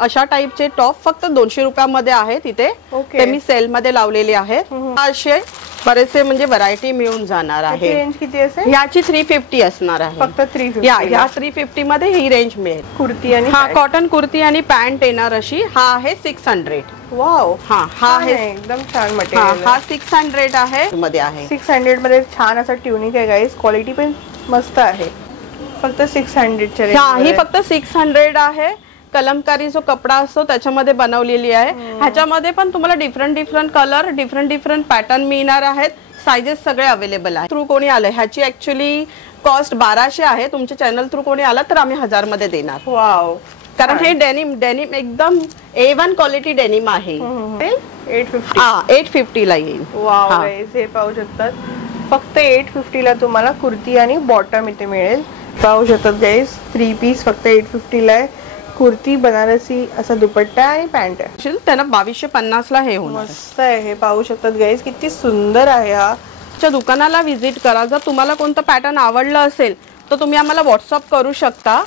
अशा टाइपचे टॉप फक्त 200 रुपयामध्ये आहेत इथे. ते मी सेल मध्ये लावलेले आहेत. असे बरेचसे म्हणजे व्हरायटी मिळून जाणार आहे. रेंज किती असेल? याची 350 असणार आहे. फक्त 350. या 350 मध्ये ही रेंज मिळेल. कुर्ती आणि कॉटन कुर्ती आणि पॅन्ट येणार अशी. हा आहे 600. वाव. हा आहे एकदम छान मटेरियल. हा 600 आहे मध्ये आहे. 600 मध्ये छान असा ट्युनिक आहे गाइस. क्वालिटी पण मस्त आहे. फक्त 600 च्या रेंज. ही फक्त 600 आहे. कलमकारी जो कपडा असतो त्याच्यामध्ये बनवलेली आहे. ह्याच्यामध्ये पण तुम्हाला डिफरंट कलर डिफरंट पॅटर्न मिळणार आहेत. साइजेस सगळे अवेलेबल आहेत. थ्रू कोणी आले ह्याची ऍक्च्युअली कॉस्ट 1200 आहे. तुमच्या चॅनल थ्रू कोणी आला तर आम्ही 1000 मध्ये देणार. वाव. कारण हे डेनिम एकदम A1 क्वालिटी डेनिम आहे. 850 ला येईल. वाव गाइस, हे पाहू शकतात. फक्त 850 ला तुम्हाला कुर्ती आणि बॉटम इथे मिळेल. पाहू शकतात गाइस. 3 पीस फक्त 850 ला आहे. कुर्ती बनारसी असा दुपट्टा आणि पॅन्ट आहे. त्यांना 2250 ला हे होणार. मस्त आहे. हे पाहू शकतात गाइस, किती सुंदर आहे. हा च्या दुकानाला व्हिजिट करा. जर तुम्हाला कोणतं पॅटर्न आवडलं असेल तर तुम्ही आम्हाला व्हॉट्सअप करू शकता.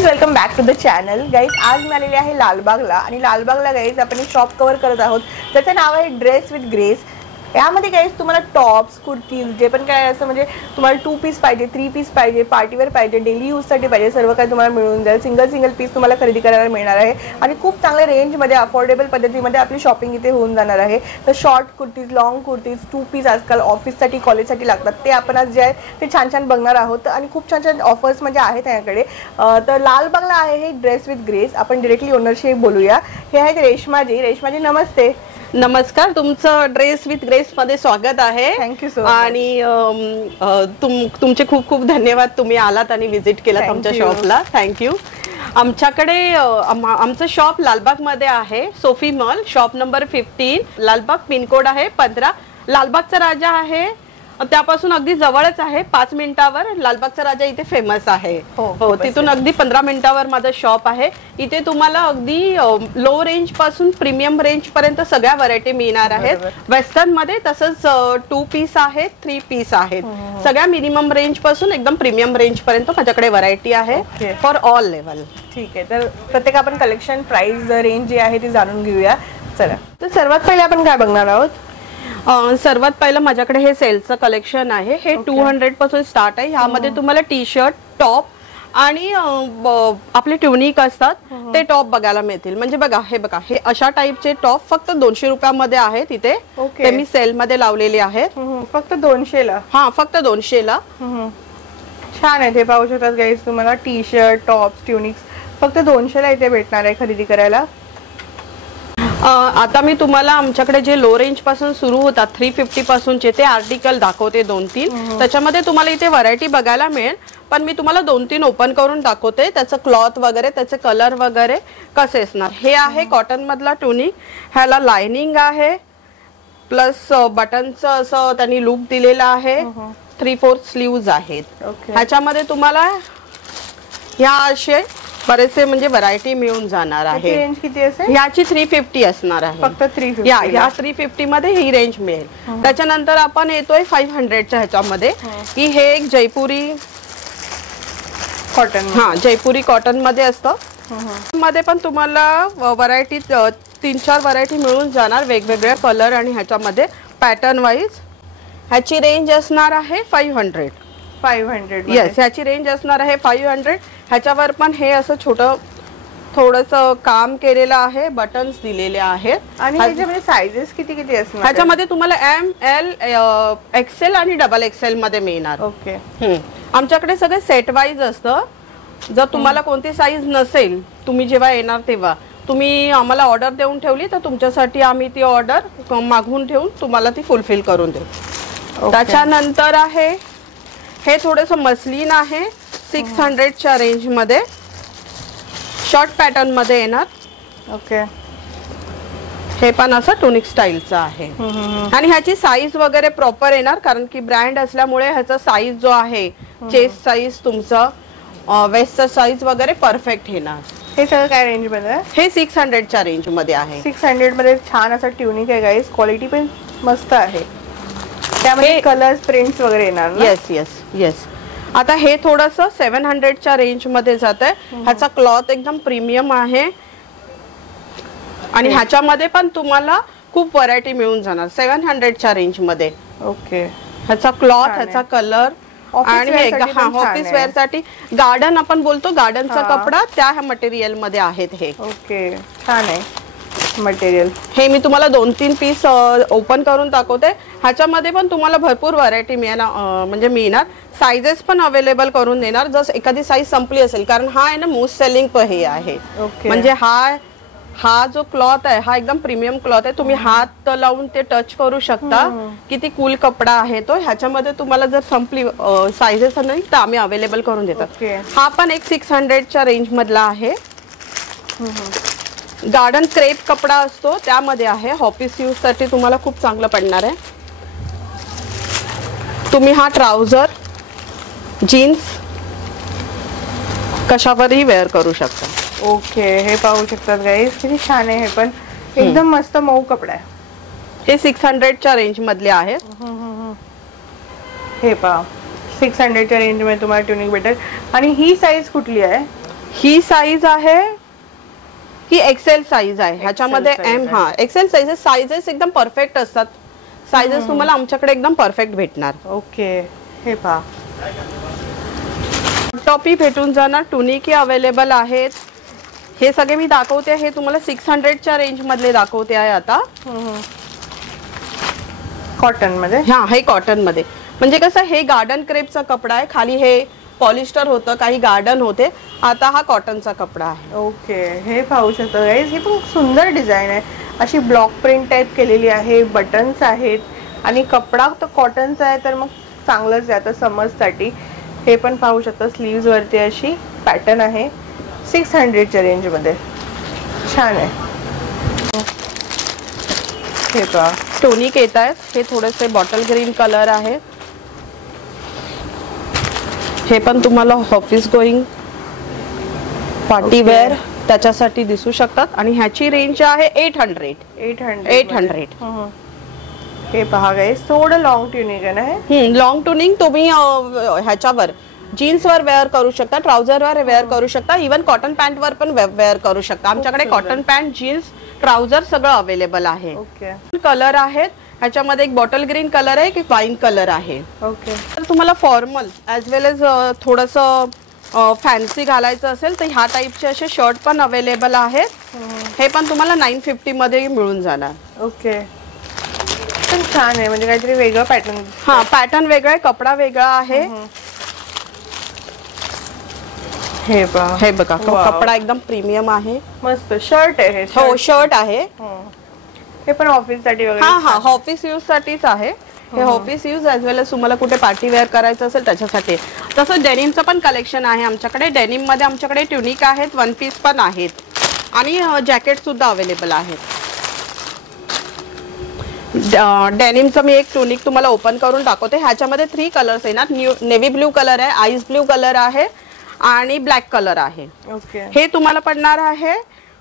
Welcome back to the channel guys. आज मी आलेले आहे लालबागला. आणि लालबागला गाइस आपण एक शॉप कव्हर करत आहोत. त्याचं नाव आहे ड्रेस विथ ग्रेस. यामध्ये गाइस तुम्हाला टॉप्स कुर्तीज जे पण काय असं म्हणजे तुम्हाला 2 पीस पाहिजे, 3 पीस पाहिजे, पार्टीवेअर पाहिजे, डेली यूजसाठी पाहिजे, सर्व काही तुम्हाला मिळून जाईल. सिंगल पीस तुम्हाला खरेदी करायला मिळणार आहे. आणि खूप चांगल्या रेंजमध्ये अफोर्डेबल पद्धतीमध्ये आपली शॉपिंग इथे होऊन जाणार आहे. तर short kurtis, long kurtis, 2 piece आजकाल ऑफिससाठी कॉलेजसाठी लागतात ते आपण आज जे आहे ते छान बघणार आहोत. आणि खूप छान ऑफर्स म्हणजे आहेत त्याच्याकडे. तर लालबागला आहे हे ड्रेस विथ ग्रेस. आपण डिरेक्टली ओनरशी बोलूया. हे आहेत रेश्माजी. रेश्माजी नमस्ते. नमस्कार. तुमचं ड्रेस विथ ग्रेस मध्ये स्वागत आहे. Thank you so much. आणि तुमचे खूप धन्यवाद. तुम्ही आलात आणि व्हिजिट केलात आमच्या शॉपला. थँक्यू. आमच्याकडे आमचं शॉप लालबाग मध्ये आहे. Sophie mall, shop number 15. Lalbaug, pincode आहे 15. लालबागचा राजा आहे त्यापासून अगदी जवळच आहे. 5 मिनिटावर लालबागचा राजा इथे फेमस आहे. हो, तिथून अगदी 15 मिनिटावर माझं शॉप आहे. इथे तुम्हाला अगदी लो रेंज पासून प्रीमियम रेंज पर्यंत सगळ्या व्हरायटी मिळणार आहेत. वेस्टर्न मध्ये तसंच 2 पीस आहेत, 3 पीस आहेत. सगळ्या मिनिमम रेंज पासून एकदम प्रीमियम रेंज पर्यंत माझ्याकडे व्हरायटी आहे फॉर ऑल लेवल. ठीक आहे. तर प्रत्येक आपण कलेक्शन प्राइस रेंज जी आहे ती जाणून घेऊया. चला, तर सर्वात पहिले आपण काय बघणार आहोत? सर्वात पहिलं माझ्याकडे हे सेलचं कलेक्शन आहे. हे 200 पासून स्टार्ट आहे. ह्यामध्ये तुम्हाला टी शर्ट, टॉप आणि आपले ट्युनिक असतात ते टॉप बघायला मिळतील. म्हणजे बघा हे अशा टाइपचे टॉप फक्त 200 रुपयामध्ये आहेत इथे. ते मी सेल मध्ये लावलेले आहेत. फक्त 200 ला. फक्त 200 ला. छान आहे. हे पाहू शकतात गाइस तुम्हाला टी शर्ट, टॉप, ट्युनिक्स फक्त 200 ला इथे भेटणार आहे खरेदी करायला. आता मी तुम्हाला आमच्याकडे जे लो रेंज पासून सुरू होतात 350 पासूनचे ते आर्टिकल दाखवते 2-3. त्याच्यामध्ये तुम्हाला इथे व्हरायटी बघायला मिळेल. पण मी तुम्हाला 2-3 ओपन करून दाखवते. त्याचं क्लॉथ वगैरे, त्याचे कलर वगैरे कसे असणार. हे आहे कॉटन मधला ट्युनिक. ह्याला लाइनिंग आहे प्लस बटनचं असं त्यांनी लूक दिलेला आहे. 3/4 स्लीव्ज आहेत. ह्याच्यामध्ये तुम्हाला ह्या असे बरेचसे म्हणजे व्हरायटी मिळून जाणार आहे. रेंज किती असेल? याची 350 असणार आहे. फक्त 350. या 350 मध्ये ही रेंज मिळेल. त्याच्यानंतर आपण येतोय 500 च्या ह्याच्यामध्ये की हे एक जयपुरी कॉटन. जयपुरी कॉटन मध्ये असतं. मध्ये पण तुम्हाला व्हरायटी 3-4 व्हरायटी मिळून जाणार वेगवेगळ्या कलर आणि ह्याच्यामध्ये पॅटर्न वाईज. ह्याची रेंज असणार आहे 500. येस, ह्याची रेंज असणार आहे 500. ह्याच्यावर पण हे असं छोटं थोडंसं काम केलेलं आहे. बटन्स दिलेले आहेत. आणि ह्याच्यामध्ये साइजेस किती असणार? ह्याच्यामध्ये तुम्हाला एम, एल, एक्सेल आणि डबल एक्सेल मध्ये मिळणार. आमच्याकडे सगळे सेट वाईज असतं. जर तुम्हाला कोणती साईज नसेल, तुम्ही जेव्हा येणार तेव्हा तुम्ही आम्हाला ऑर्डर देऊन ठेवली तर तुमच्यासाठी आम्ही ती ऑर्डर मागवून ठेवून तुम्हाला ती फुलफिल करून देऊ. त्याच्यानंतर आहे हे थोडंसं मस्लिन आहे 600 च्या रेंज मध्ये. शॉर्ट पॅटर्न मध्ये येणार. हे पण असं टुनिक स्टाईलचं आहे आणि ह्याची साईज वगैरे प्रॉपर येणार, कारण की ब्रँड असल्यामुळे ह्याचा साईज जो आहे चेस्ट साईज तुमचं वेस्ट साईज वगैरे परफेक्ट येणार. हे सगळं काय रेंज मध्ये आहे? हे 600च्या रेंज मध्ये आहे. 600 मध्ये छान असं ट्युनिक आहे गाईस, क्वालिटी पण मस्त आहे. त्यामध्ये कलर्स प्रिंट्स वगैरे येणार ना? Yes yes yes. आता हे थोडंसं 700च्या रेंज मध्ये जात आहे. ह्याचा क्लॉथ एकदम प्रीमियम आहे आणि ह्याच्यामध्ये पण तुम्हाला खूप व्हरायटी मिळून जाणार 700च्या रेंज मध्ये. ओके. ह्याचा क्लॉथ, ह्याचा कलर आणि ऑफिस वेअर साठी गार्डन आपण बोलतो, गार्डनचा कपडा त्या मटेरियल मध्ये आहेत हे. ओके, छान आहे मटेरियल. हे मी तुम्हाला 2-3 पीस ओपन करून दाखवते. ह्याच्यामध्ये पण तुम्हाला भरपूर व्हरायटी म्हणजे मिळणार. साइजेस पण अवेलेबल करून देणार जर एखादी साईज संपली असेल, कारण हा आहे ना मोस्ट सेलिंग हे आहे. म्हणजे हा जो क्लॉथ आहे हा एकदम प्रीमियम क्लॉथ आहे. तुम्ही हात लावून ते टच करू शकता. किती कूल कपडा आहे तो. ह्याच्यामध्ये तुम्हाला जर संपली साइजेस नाही तर आम्ही अवेलेबल करून देतात. हा पण एक 600च्या रेंज मधला आहे. गार्डन क्रेप कपडा असतो त्यामध्ये आहे. ऑफिस यूज साठी तुम्हाला खूप चांगलं पडणार आहे. तुम्ही हा ट्राउझर, जीन्स कशावरही वेअर करू शकता. ओके, हे पाहू शकतात गाईस, किती छान आहे. हे पण एकदम मस्त मऊ कपडा आहे. हे 600च्या रेंज मधले आहेत. हे पहा 600च्या रेंज मध्ये तुम्हाला ट्युनिक भेटेल. आणि ही साईज कुठली आहे? ही साईज आहे, ही एक्सेल साईज आहे. ह्याच्यामध्ये एक्सेल साईजेस एकदम परफेक्ट असतात. साईजेस तुम्हाला आमच्याकडे एकदम परफेक्ट भेटणार. ओके, हे पहा टॉपी भेटून जाणार. टुनिक अवेलेबल आहेत. हे सगळे मी दाखवते. हे तुम्हाला 600च्या रेंज मधले दाखवते आहे आता. कॉटन मध्ये. हे कॉटन मध्ये. म्हणजे कसं हे गार्डन क्रेपचा कपडा आहे. खाली हे पॉलिस्टर होतं, काही गार्डन होते. आता हा कॉटनचा कपडा आहे. ओके, हे पाहू शकता गाईस, हे पण सुंदर डिझाईन आहे. अशी ब्लॉक प्रिंट टाइप केलेली आहे. बटन्स आहेत आणि कपडा तर कॉटनचा आहे तर मग चांगलंच आहे आता समजसाठी. हे पण पाहू शकता स्लीव्स वरती अशी पॅटर्न आहे. 600च्या रेंज मध्ये छान आहे. हे पहा टोनिक येत आहेत. हे थोडेसे बॉटल ग्रीन कलर आहे. हे पण तुम्हाला ऑफिस गोईंग पार्टी वेअर त्याच्यासाठी दिसू शकतात. आणि ह्याची रेंज आहे 800. हे पहा गाईस, थोडं लॉंग ट्युनिक आहे ना हे. लॉंग ट्युनिक तुम्ही ह्याच्यावर जीन्स वर वेअर करू शकता, ट्राउझर वर वेअर करू शकता, इवन कॉटन पॅन्ट वर पण वेअर करू शकता. आमच्याकडे कॉटन पॅन्ट, जीन्स, ट्राउझर सगळं अवेलेबल आहे. कलर आहेत. ह्याच्यामध्ये एक बॉटल ग्रीन कलर आहे, एक वाईन कलर आहे. ओके. तर तुम्हाला फॉर्मल ॲज वेल एज थोडंसं फॅन्सी घालायचं असेल तर ह्या टाईपचे असे शर्ट पण अवेलेबल आहेत. हे पण तुम्हाला 950 मध्ये मिळून जाणार. ओके, पण छान आहे. म्हणजे काहीतरी वेगळं पॅटर्न. पॅटर्न वेगळा आहे, कपडा वेगळा आहे. हे पहा, हे बघा कपडा एकदम प्रीमियम आहे. मस्त शर्ट आहे. हो, शर्ट आहे. हे पण ऑफिस साठी वगैरे. ऑफिस यूज साठीच आहे. हे ऑफिस यूज ॲज वेल एज तुम्हाला कुठे पार्टी वेअर करायचं असेल त्याच्यासाठी. तसं डेनिमचं पण कलेक्शन आहे आमच्याकडे. डेनिम मध्ये आमच्याकडे ट्युनिक आहेत, वन पीस पण आहेत आणि जॅकेट सुद्धा अवेलेबल आहेत. डेनिमचं मी एक ट्युनिक तुम्हाला ओपन करून दाखवते. ह्याच्यामध्ये 3 कलर्स येणार. नेव्ही ब्ल्यू कलर आहे, आईस ब्ल्यू कलर आहे आणि ब्लॅक कलर आहे. ओके. हे तुम्हाला पडणार आहे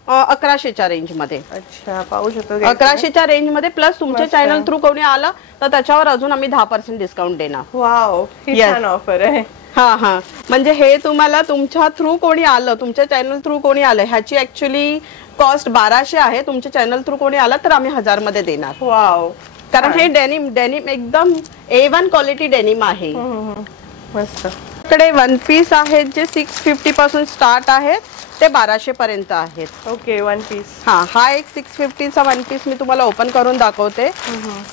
1100च्या रेंज मध्ये. अच्छा, पाहू शकतो 1100च्या रेंज मध्ये. प्लस तुमच्या चॅनल थ्रू कोणी आलं तर त्याच्यावर अजून आम्ही 10% डिस्काउंट देणार. वाव, ही छान ऑफर आहे. म्हणजे हे तुम्हाला तुमच्या थ्रू कोणी आलं, तुमच्या चॅनल थ्रू कोणी आलं, ह्याची ऍक्च्युली कॉस्ट 1200 आहे. तुमच्या चॅनल थ्रू कोणी आलं तर आम्ही 1000 मध्ये देणार. वाव, कारण हे डेनिम एकदम A1 क्वालिटी डेनिम आहे. मस्त. कडे वन पीस आहेत जे 650 पासून स्टार्ट आहेत ते 1200 पर्यंत आहेत. Okay, one piece. हा एक 650चा वन पीस मी तुम्हाला ओपन करून दाखवते.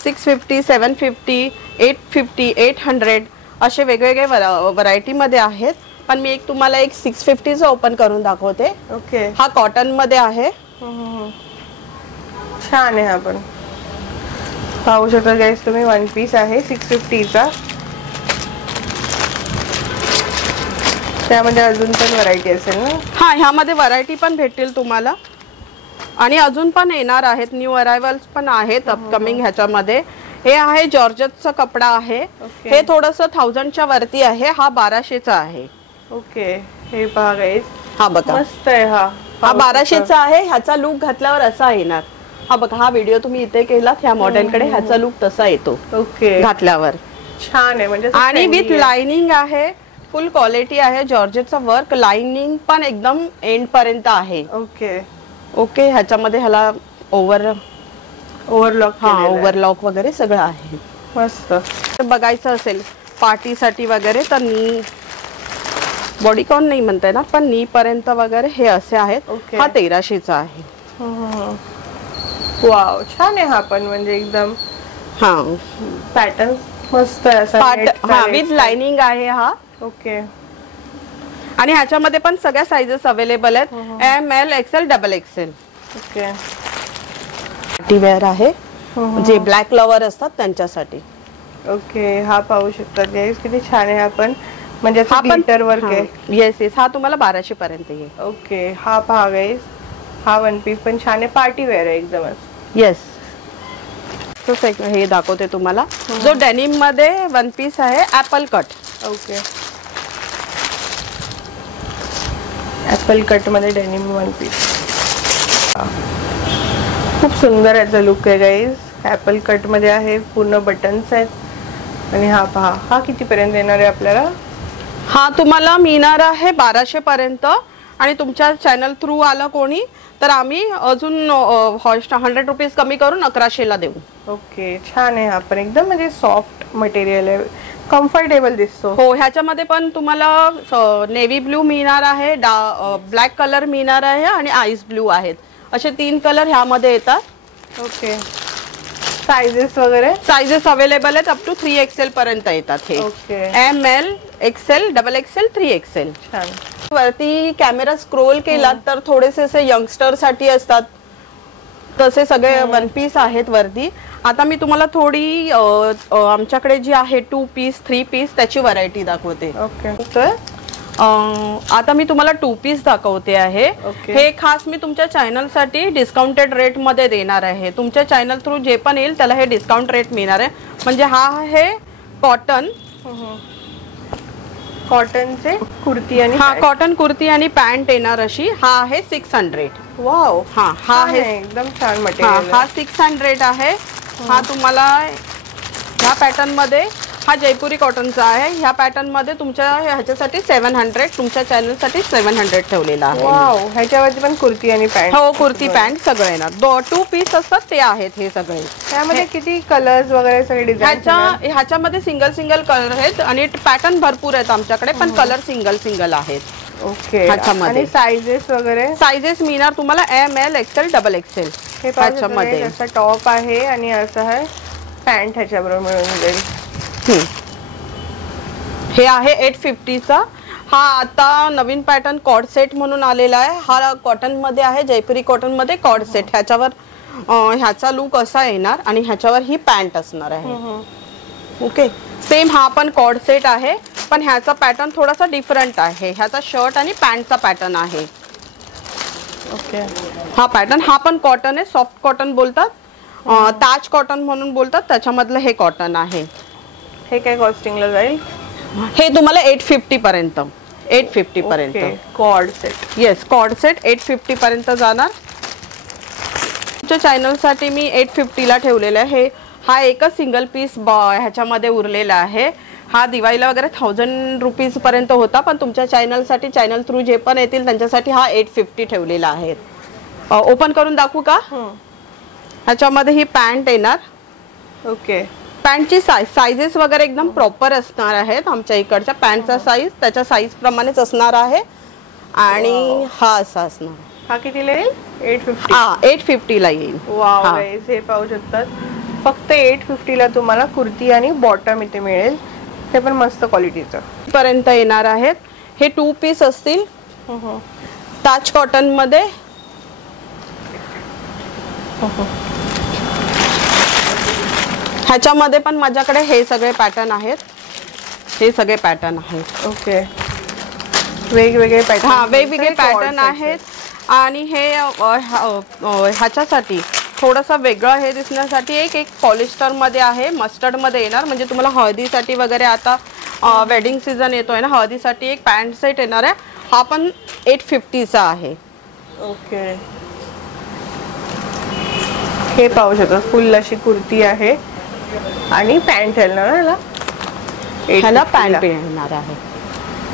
650, 750, 850, 800 असे वेगवेगळे व्हरायटी मध्ये आहेत. पण मी एक तुम्हाला एक 650चा ओपन करून दाखवते. ओके. हा कॉटन मध्ये आहे. छान आहे. हा पण पाहू शकता गाईस तुम्ही, वन पीस आहे 650चा. त्यामध्ये अजून पण व्हरायटी असेल ना? ह्यामध्ये व्हरायटी पण भेटेल तुम्हाला. आणि अजून पण येणार आहेत, न्यू अरायव्हल्स पण आहेत अपकमिंग ह्याच्यामध्ये. हे आहे जॉर्जेटचा कपडा आहे. हे थोडस 1000च्या वरती आहे. हा 1200चा आहे. ओके, हे पहा गाईज, हा बघा मस्त आहे. हा 1200चा आहे. ह्याचा लुक घातल्यावर असा येणार. हा बघा, हा व्हिडिओ तुम्ही इथे केलात ह्या मॉडेलकडे, ह्याचा लुक तसा येतो. ओके, घातल्यावर छान आहे. म्हणजे आणि विथ लाइनिंग आहे, फुल क्वालिटी आहे. जॉर्जेटचा वर्क, लाइनिंग पण एकदम एंड पर्यंत आहे. ओके ओके, ह्याच्यामध्ये ह्याला ओव्हरलॉक, हा ओव्हरलॉक वगैरे सगळं आहे. मस्त. बघायचं असेल पार्टीसाठी वगैरे तर नी बॉडीकॉन नाही म्हणताय ना, पण नी पर्यंत वगैरे हे असे आहेत. हा 1300चा आहे. वाव, छान आहे हा पण. म्हणजे एकदम हा पॅटर्न मस्त आहे असा, विथ लाइनिंग आहे हा. ओके, आणि ह्याच्यामध्ये पण सगळ्या साइजेस अवेलेबल आहेत. ML, XL, XXL. Okay, party wear आहे, जे ब्लॅक लवर असतात त्यांच्यासाठी. ओके, हा पाहू शकतात गाईस, किती छान आहे हा पण. म्हणजे हा ग्लिटर वर्क आहे. येस येस, हा तुम्हाला 1200 पर्यंत येईल. ओके, हा पहा गाईस, हा वन पीस पण छान आहे, पार्टी वेअर आहे एकदमच. येस, हे दाखवते तुम्हाला. जो डेनिम मध्ये वन पीस आहे, apple cut. Okay, apple cut मध्ये डेनिम वन पीस. खूप सुंदर याचा लुक आहे गाईज. ऍपल कट मध्ये आहे, पूर्ण बटन्स आहेत. आणि हा पहा, हा किती पर्यंत येणार आहे आपल्याला? हा तुम्हाला मिळणार आहे 1200 पर्यंत. आणि तुमच्या चॅनल थ्रू आलं कोणी तर आम्ही अजून 100 रुपीज कमी करून 1100ला देऊ. ओके, छान आहे हा पण. एकदम म्हणजे सॉफ्ट मटेरियल आहे, कम्फर्टेबल दिसतो. हो, ह्याच्यामध्ये पण तुम्हाला नेव्ही ब्लू मिळणार आहे, ब्लॅक कलर मिळणार आहे आणि आईस ब्लू आहेत. असे 3 कलर ह्यामध्ये येतात. ओके, साइजेस वगैरे साइजेस अवेलेबल आहेत, अप टू 3XL पर्यंत येतात हे. ML, XL, XXL, 3XL. छान. वरती कॅमेरा स्क्रोल केला तर थोडेसे असे यंगस्टर साठी असतात तसे सगळे वन पीस आहेत वरती. आता मी तुम्हाला थोडी आमच्याकडे जी आहे 2 पीस 3 पीस त्याची व्हरायटी दाखवते. ओके, आता मी तुम्हाला 2 पीस दाखवते आहे. हे खास मी तुमच्या चॅनल साठी डिस्काउंटेड रेट मध्ये देणार आहे. तुमच्या चॅनल थ्रू जे पण येईल त्याला हे डिस्काउंट रेट मिळणार आहे. म्हणजे हा आहे कॉटन, कॉटनचे कुर्ती आणि हा कॉटन कुर्ती आणि पॅन्ट येणार अशी. हा आहे 600. वाव, हा आहे एकदम छान मटेरियल. हा 600 आहे. हा तुम्हाला ह्या पॅटर्न मध्ये, हा जयपुरी कॉटनचा आहे. ह्या पॅटर्न मध्ये तुमच्या ह्याच्यासाठी 700, तुमच्या चॅनल साठी 700 ठेवलेला आहे. वाव, ह्याच्यावरती पण कुर्ती आणि पॅन्ट. हो, कुर्ती पॅन्ट सगळे येणार. 2 पीस असतात ते आहेत हे सगळे. त्यामध्ये किती कलर्स वगैरे सगळे डिझाइन? ह्याच्यामध्ये सिंगल कलर आहेत आणि पॅटर्न भरपूर आहेत आमच्याकडे, पण कलर सिंगल आहेत. ओके, आणि साइजेस वगैरे? साइजेस मिळणार तुम्हाला ML, XL, XXL. हे ह्याच्यामध्ये असा टॉप आहे आणि असं आहे पॅन्ट ह्याच्याबरोबर मिळून जाईल. हे आहे 850चा. हा आता नवीन पॅटर्न कॉर्ड सेट म्हणून आलेला आहे. हा कॉटन मध्ये आहे, जयपुरी कॉटन मध्ये कॉर्ड सेट. ह्याच्यावर ह्याचा लुक असा येणार आणि ह्याच्यावर ही पॅन्ट असणार आहे. ओके, सेम हा पण कॉर्ड सेट आहे, पण ह्याचा पॅटर्न थोडासा डिफरंट आहे. ह्याचा शर्ट आणि पॅन्टचा पॅटर्न आहे. ओके, हा पॅटर्न, हा पण कॉटन आहे, सॉफ्ट कॉटन बोलतात, ताज कॉटन म्हणून बोलतात, त्याच्यामधलं हे कॉटन आहे. हे काय कॉस्टिंगला जाईल? हे तुम्हाला 850 पर्यंत. 850 पर्यंत cord set. Yes, cord set 850 पर्यंत जाणार. तुमच्या चॅनल साठी मी 850 ला ठेवलेलं आहे. हा एकच सिंगल पीस ह्याच्यामध्ये उरलेला आहे. हा दिवाळीला वगैरे 1000 रुपीज पर्यंत होता, पण तुमच्या चॅनल साठी, चॅनल थ्रू जे पण येतील त्यांच्यासाठी हा 850 ठेवलेला आहे. ओपन करून दाखवू का? ह्याच्यामध्ये ही पॅन्ट येणार. ओके, पॅन्टची साइजेस वगैरे एकदम प्रॉपर असणार आहेत. आमच्या इकडच्या पॅन्टचा साईज त्याच्या साईज प्रमाणेच असणार आहे. आणि हा असा असणार. हा कितीला येईल? 850. हा 850 ला येईल. वाव गाईस, हे पाहू शकतात, फक्त 850 ला तुम्हाला कुर्ती आणि बॉटम इथे मिळेल. ते पण मस्त क्वालिटीचं पर्यंत येणार आहेत. हे 2 पीस असतील ताज कॉटन मध्ये. ह्याच्यामध्ये पण माझ्याकडे हे सगळे पॅटर्न आहेत. हे सगळे पॅटर्न आहेत. ओके, वेगवेगळे पॅटर्न. हा, वेगवेगळे पॅटर्न आहेत. आणि हे ह्याच्यासाठी थोडंसं वेगळं हे दिसण्यासाठी एक पॉलिस्टर मध्ये आहे, मस्टर्ड मध्ये येणार, म्हणजे तुम्हाला हळदीसाठी वगैरे आता वेडिंग सीझन येतोय ना, हळदीसाठी एक पॅन्ट सेट येणार आहे. हा पण 850 चा आहे. ओके, हे पाहू शकता फुल अशी कुर्ती आहे आणि पॅन्ट येणार ना, ह्याला पॅन्ट येणार आहे.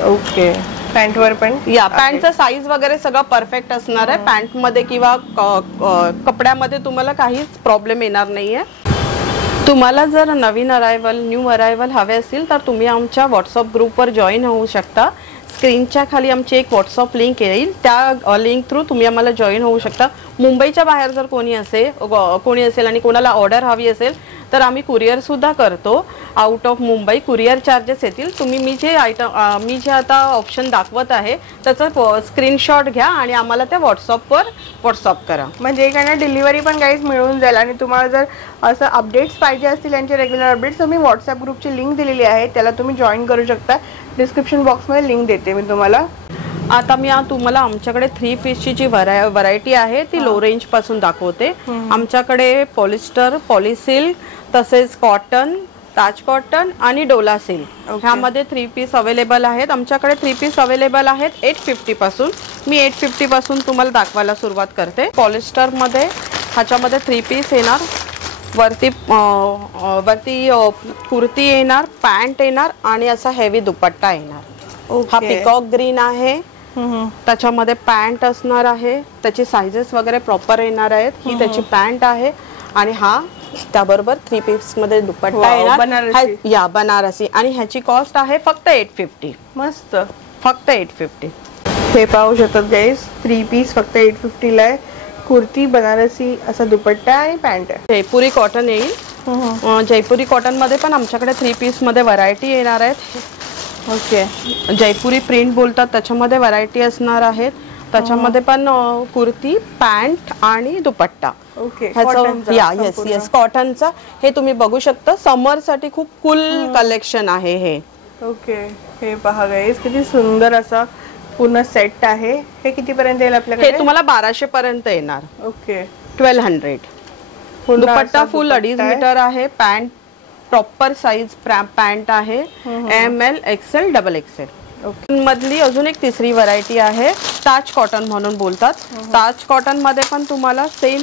ओके, पॅन्ट वर पण या पॅन्टचा साईज वगैरे सगळं परफेक्ट असणार आहे. पॅन्ट मध्ये किंवा कपड्यामध्ये तुम्हाला काहीच प्रॉब्लेम येणार नाहीये. तुम्हाला जर नवीन न्यू अरायवल हवे असतील तर तुम्ही आमच्या व्हॉट्सअप ग्रुपवर जॉईन होऊ शकता. स्क्रीनच्या खाली आमची एक व्हॉट्सअप लिंक येईल, त्या लिंक थ्रू तुम्ही आम्हाला जॉईन होऊ शकता. मुंबईच्या बाहेर जर कोणी असेल आणि कोणाला ऑर्डर हवी असेल तर आम्ही कुरिअर सुद्धा करतो. Out of Mumbai courier charges येतील. तुम्ही मी जे आता ऑप्शन दाखवत आहे त्याचा स्क्रीनशॉट घ्या आणि आम्हाला त्या व्हॉट्सअप करा, म्हणजे एखाद्या डिलिव्हरी पण गाईज मिळून जाईल. आणि तुम्हाला जर असं अपडेट्स पाहिजे असतील यांचे रेग्युलर अपडेट्स, तुम्ही व्हॉट्सअप ग्रुपची लिंक दिलेली आहे, त्याला तुम्ही जॉईन करू शकता. डिस्क्रिप्शन बॉक्समध्ये लिंक देते मी तुम्हाला. आता मी तुम्हाला आमच्याकडे 3 पीसची जी व्हरायटी आहे ती लो रेंज पासून दाखवते. आमच्याकडे पॉलिस्टर, पॉलिसिल्क, तसेच कॉटन, ताज कॉटन आणि डोला सिल्क ह्यामध्ये 3 पीस अवेलेबल आहेत. आमच्याकडे 3 पीस अवेलेबल आहेत 850 पासून. मी 850 पासून तुम्हाला दाखवायला सुरुवात करते. पॉलिस्टर मध्ये ह्याच्यामध्ये 3 पीस येणार. वरती कुर्ती येणार, पॅन्ट येणार आणि असा हेवी दुपट्टा येणार. हा पिकॉक ग्रीन आहे, त्याच्यामध्ये पॅन्ट असणार आहे, त्याची साइजेस वगैरे प्रॉपर येणार आहेत. ही त्याची पॅन्ट आहे आणि हा त्याबरोबर 3 पीस मध्ये दुपट्टा येणार. या बनारसी, आणि ह्याची कॉस्ट आहे फक्त 850. मस्त, फक्त 850. हे पाहू शकतात गाईज, 3 पीस फक्त 850 ला आहे. कुर्ती, बनारसी असा दुपट्टा आणि पॅन्ट आहे. जयपुरी कॉटन येईल. जयपुरी कॉटन मध्ये पण आमच्याकडे 3 पीस मध्ये व्हरायटी येणार आहेत. ओके, जयपुरी प्रिंट बोलतात, त्याच्यामध्ये व्हरायटी असणार आहेत. त्याच्यामध्ये पण कुर्ती, पॅन्ट आणि दुपट्टा. ओके, येस कॉटनचा. हे तुम्ही बघू शकता, समर साठी खूप कूल कलेक्शन आहे हे. ओके, हे पहा गाईज किती सुंदर असा पूर्ण सेट आहे. हे किती पर्यंत येईल आपल्याकडे? हे तुम्हाला 1200 पर्यंत येणार. ओके, 1200. दुपट्टा फुल 2.5 मीटर आहे. पॅन्ट प्रॉपर साइज पॅन्ट आहे, ML, XL, XXL. मधली अजून एक तिसरी व्हरायटी आहे, ताज कॉटन म्हणून बोलतात. ताज कॉटन मध्ये पण तुम्हाला सेम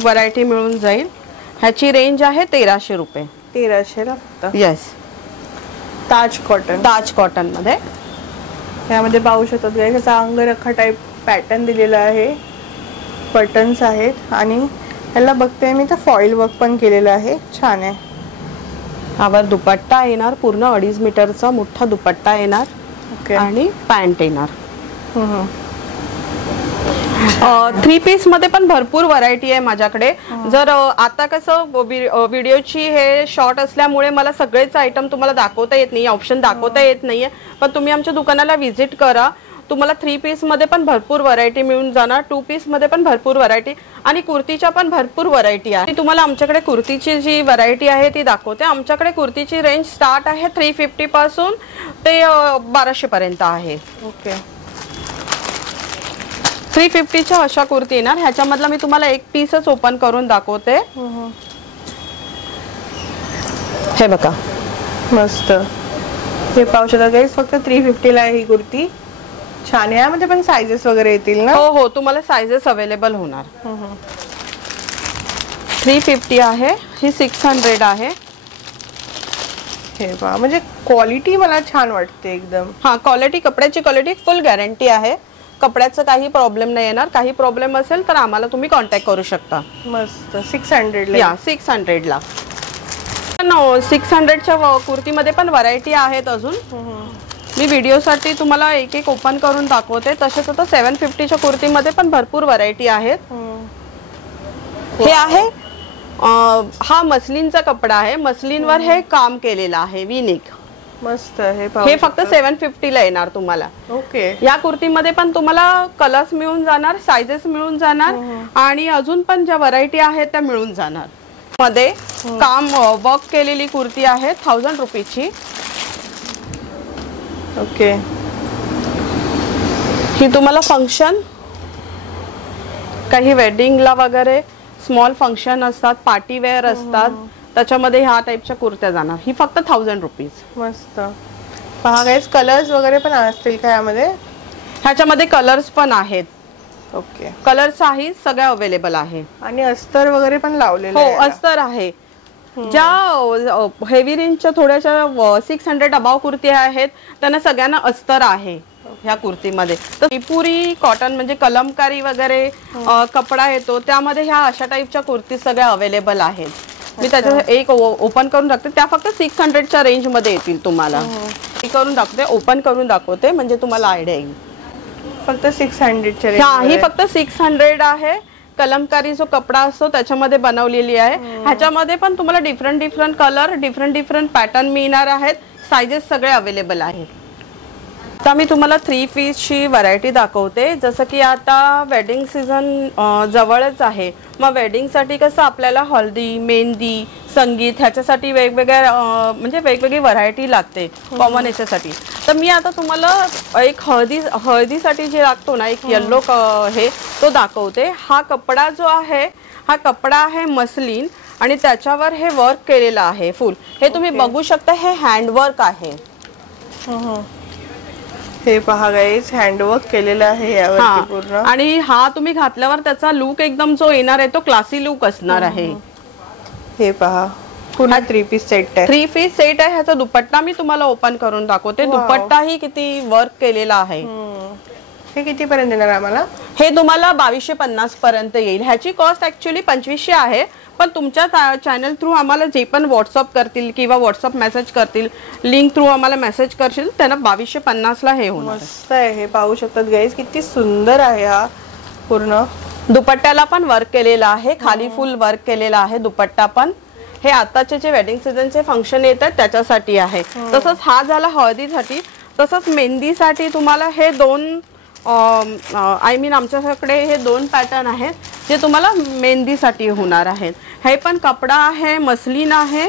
व्हरायटी मिळून जाईल. ह्याची रेंज आहे 1300 रुपये. 1300 ला फक्त. येस, ताज कॉटन. ताज कॉटन मध्ये यामध्ये पाहू शकतात याचा अंगरखा टाइप पॅटर्न दिलेला आहे, बटन्स आहेत आणि ह्याला बघते मी तर फॉईल वर्क पण केलेलं आहे, छान आहे. यावर दुपट्टा येणार, पूर्ण 2.5 मीटरचा मोठा दुपट्टा येणार. ओके, आणि पॅन्ट येणार. 3 पीस मध्ये पण भरपूर व्हरायटी आहे माझ्याकडे. जर आता कसं व्हिडिओची हे शॉर्ट असल्यामुळे मला सगळेच आयटम तुम्हाला दाखवता येत नाही, ऑप्शन दाखवता येत नाहीये. पण तुम्ही आमच्या दुकानाला व्हिजिट करा, तुम्हाला 3 पीस मध्ये पण भरपूर व्हरायटी मिळून जाणार. 2 पीस मध्ये पण भरपूर व्हरायटी आणि कुर्तीच्या पण भरपूर व्हरायटी आहे. तुम्हाला आमच्याकडे कुर्तीची जी व्हरायटी आहे ती दाखवते. आमच्याकडे कुर्तीची रेंज स्टार्ट आहे 350 पासून ते 1200 पर्यंत आहे. ओके, 350च्या अशा कुर्ती येणार. ह्याच्यामधला मी तुम्हाला एक पीसच ओपन करून दाखवते. हे बघा, मस्त. हे पाहू शकता गाईस, फक्त 350 ला आहे ही कुर्ती, छान आहे. यामध्ये पण साइजेस वगैरे येतील ना? हो, तुम्हाला साइजेस अवेलेबल होणार. 350 आहे, ही 600 आहे. हे पहा, म्हणजे क्वालिटी मला छान वाटते एकदम. हा, कपड्याची क्वालिटी फुल गॅरंटी आहे. कपड्याचं काही प्रॉब्लेम नाही येणार. काही प्रॉब्लेम असेल तर आम्हाला तुम्ही कॉन्टॅक्ट करू शकता. मस्त, 600 ला. या 600 ला. 600च्या कुर्तीमध्ये पण व्हरायटी आहेत अजून. मी व्हिडिओसाठी तुम्हाला एक ओपन करून दाखवते. तसेच आता 750च्या कुर्तीमध्ये पण भरपूर व्हरायटी आहेत. हे आहे, हा मसलिनचा कपडा आहे. मसलिनवर हे काम केलेलं आहे, विनिक. मस्त. हे फक्त 750 ला येणार तुम्हाला. ओके, या कुर्तीमध्ये पण तुम्हाला कलर्स मिळून जाणार, साइजेस मिळून जाणार आणि अजून पण ज्या व्हरायटी आहेत त्या मिळून जाणार. मध्ये काम वर्क केलेली कुर्ती आहे 1000 रुपीची. ओके, ही तुम्हाला फंक्शन, काही वेडिंगला वगैरे स्मॉल फंक्शन असतात, पार्टी वेअर असतात, त्याच्यामध्ये ह्या टाईपच्या कुर्त्या जाणार. ही फक्त 1000 रुपीज. मस्त. पहा गाईस, कलर्स वगैरे पण असतील का यामध्ये? ह्याच्यामध्ये कलर्स पण आहेत. ओके. कलर्स आहे सगळे अवेलेबल आहे. आणि अस्तर वगैरे पण लावलेलं आहे. हो, अस्तर आहे. ज्या हेवी रेंजच्या थोड्याशा 600 अबाव कुर्ती आहेत त्यांना सगळ्यांना अस्तर आहे ह्या कुर्तीमध्ये. तर पुरी कॉटन म्हणजे कलमकारी वगैरे कपडा येतो त्यामध्ये ह्या अशा टाईपच्या कुर्ती सगळ्या अवेलेबल आहेत. मी त्याच्या एक ओपन करून दाखवते. त्या फक्त 600च्या रेंज मध्ये येतील तुम्हाला. मी करून दाखवते, ओपन करून दाखवते म्हणजे तुम्हाला आयडिया येईल. फक्त 600च्या रेंज. हा, ही फक्त 600 आहे. कलमकारी जो कपडा असतो त्याच्यामध्ये बनवलेली आहे. ह्याच्यामध्ये पण तुम्हाला डिफरंट कलर, डिफरंट पॅटर्न मिळणार आहेत. साइजेस सगळे अवेलेबल आहेत. आता मी तुम्हाला 3 पीसची व्हरायटी दाखवते. जसं की आता वेडिंग सीझन जवळच आहे. मग वेडिंगसाठी कसं आपल्याला हळदी, मेहंदी, संगीत ह्याच्यासाठी वेगवेगळी व्हरायटी लागते कॉमन याच्यासाठी. तर मी आता तुम्हाला एक हळदीसाठी जे लागतो ना, एक येल्लो हे तो दाखवते. हा कपडा जो आहे, हा कपडा आहे मसलीन आणि त्याच्यावर हे वर्क केलेलं आहे फुल. हे तुम्ही बघू शकता, हे हँडवर्क आहे. हे पहा गाईस, हँडवर्क केलेलं आहे यावरती पूर्ण. आणि हा तुम्ही घातल्यावर त्याचा लुक एकदम जो येणार आहे तो क्लासी लुक असणार आहे. हे पहा, पुन्हा 3 पीस सेट आहे. 3 पीस सेट आहे. ह्याचा दुपट्टा मी तुम्हाला ओपन करून दाखवते. दुपट्टा ही किती वर्क केलेला आहे. हे किती पर्यंत येणार आम्हाला? हे तुम्हाला 2250 पर्यंत येईल. ह्याची कॉस्ट ऍक्च्युअली 2500 आहे. पण तुमच्या चॅनल थ्रू आम्हाला जे पण व्हॉट्सअप करतील किंवा व्हॉट्सअप मेसेज करतील, लिंक थ्रू आम्हाला मेसेज करशील, त्यांना 2250 ला हे होणार. मस्त आहे. हे पाहू शकतात गाईस, किती सुंदर आहे हा. पूर्ण दुपट्ट्याला पण वर्क केलेला आहे. खाली फुल वर्क केलेला आहे दुपट्टा पण. हे आताचे जे वेडिंग सीझनचे फंक्शन येतात त्याच्यासाठी आहे. तसंच हा झाला हळदीसाठी. तसंच मेहंदीसाठी तुम्हाला हे 2 आमच्याकडे हे 2 पॅटर्न आहेत जे तुम्हाला मेहंदीसाठी होणार आहेत. हे पण कपडा आहे, मसलीन आहे,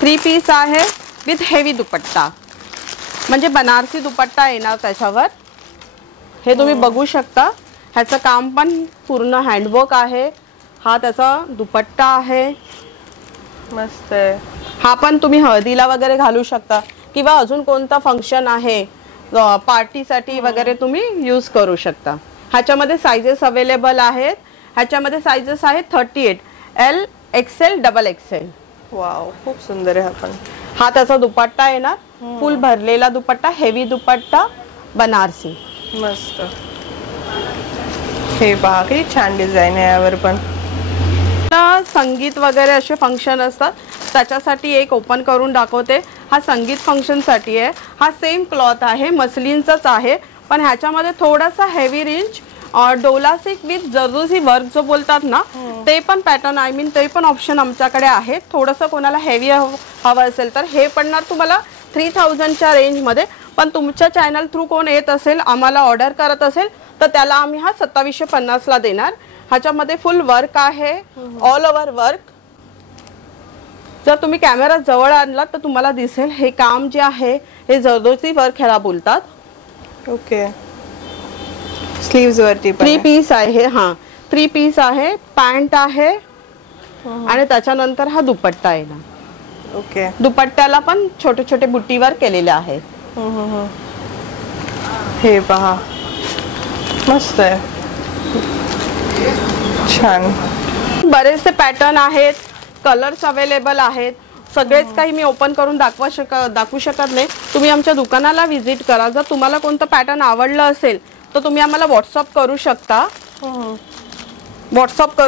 3 पीस आहे विथ हेवी दुपट्टा, म्हणजे बनारसी दुपट्टा येणार त्याच्यावर. हे तुम्ही बघू शकता. ह्याचं काम पण पूर्ण हँडवर्क आहे. हा त्याचा दुपट्टा आहे. मस्त आहे. हा पण तुम्ही हळदीला वगैरे घालू शकता किंवा अजून कोणता फंक्शन आहे पार्टीसाठी वगैरे तुम्ही यूज करू शकता. ह्याच्यामध्ये साइजेस अवेलेबल आहेत. ह्याच्यामध्ये साइजेस आहेत 38, L, XL, XXL. वाव, खूप सुंदर आहे. आपण हा त्याचा दुपट्टा येणार, फुल भरलेला दुपट्टा, हेवी दुपट्टा, बनारसी. मस्त. हे पहा, किती छान डिझाईन आहे यावर पण. संगीत वगैरे असे फंक्शन असतात त्याच्यासाठी एक ओपन करून दाखवते. हा संगीत फंक्शन साठी आहे. हा सेम क्लॉथ आहे, मसलीनचाच आहे, पण ह्याच्यामध्ये थोडासा heavy range Dola silk with zardozi work जो बोलतात ना, ते पण पॅटर्न ते पण ऑप्शन आमच्याकडे आहे. थोडंसं कोणाला हेवी हवं असेल तर हे पडणार तुम्हाला 3000च्या रेंजमध्ये. पण तुमच्या चॅनल थ्रू कोण येत असेल, आम्हाला ऑर्डर करत असेल, तर त्याला आम्ही हा 2750 ला देणार. ह्याच्यामध्ये फुल वर्क आहे, ऑल ओव्हर वर्क. जर तुम्ही कॅमेरा जवळ आणलात तर तुम्हाला दिसेल हे काम जे आहे हे जरदोसी वर्क ह्याला बोलतात. ओके. स्लीव्स वरती 3 पीस आहे. हा 3 पीस आहे, पॅन्ट आहे आणि त्याच्यानंतर हा दुपट्टा आहे ना. ओके. दुपट्ट्याला पण छोटे छोटे बुट्टीवर केलेले आहे. हे पहा, मस्त आहे, छान. बरेचसे पॅटर्न आहेत, कलर्स अवेलेबल आहेत. सगळेच काही मी ओपन करून दाखवू शकत नाही. तुम्ही आमच्या दुकानाला व्हिजिट करा. जर तुम्हाला कोणतं पॅटर्न आवडलं असेल तर तुम्ही आम्हाला व्हॉट्सअप करू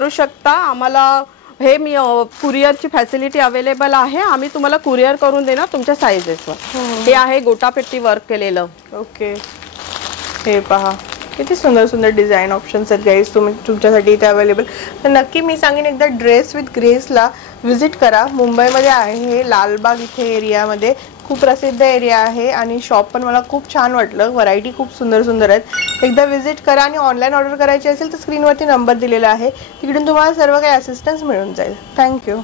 शकता. आम्हाला हे मी कुरिअरची फॅसिलिटी अवेलेबल आहे. आम्ही तुम्हाला कुरिअर करून देणार तुमच्या साईजेसवर. हे आहे गोटापेट्टी वर्क केलेलं. ओके. हे पहा, किती सुंदर सुंदर डिझाईन ऑप्शन्स आहेत गाईज तुमच्यासाठी इथे अवेलेबल. तर नक्की मी सांगेन एकदा ड्रेस विथ ग्रेसला व्हिजिट करा. मुंबईमध्ये आहे, लालबाग इथे एरियामध्ये खूप प्रसिद्ध एरिया आहे आणि शॉप पण मला खूप छान वाटलं. व्हरायटी खूप सुंदर सुंदर आहेत. एकदा व्हिजिट करा आणि ऑनलाईन ऑर्डर करायची असेल तर स्क्रीनवरती नंबर दिलेला आहे, तिकडून तुम्हाला सर्व काही असिस्टन्स मिळून जाईल. थँक्यू.